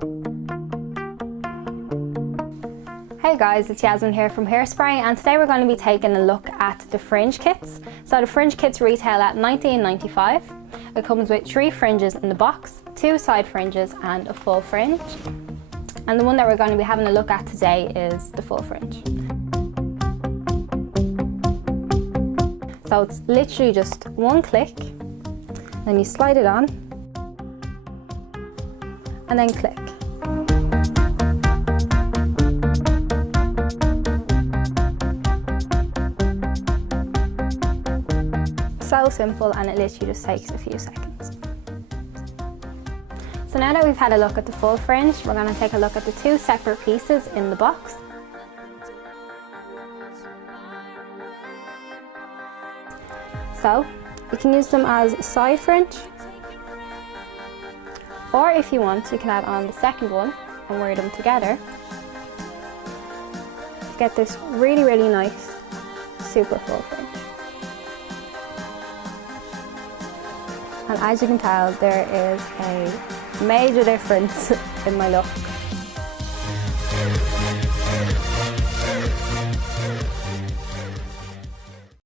Hey guys, it's Yasmin here from Hairspray, and today we're going to be taking a look at the fringe kits. So the fringe kits retail at $19.95. It comes with 3 fringes in the box, 2 side fringes and a full fringe. And the one that we're going to be having a look at today is the full fringe. So it's literally just one click, then you slide it on, and then click. So simple, and it literally just takes a few seconds. So now that we've had a look at the full fringe, we're going to take a look at the 2 separate pieces in the box. So you can use them as a side fringe, or if you want, you can add on the second one and wear them together to get this really, really nice, super full fringe. And as you can tell, there is a major difference in my look.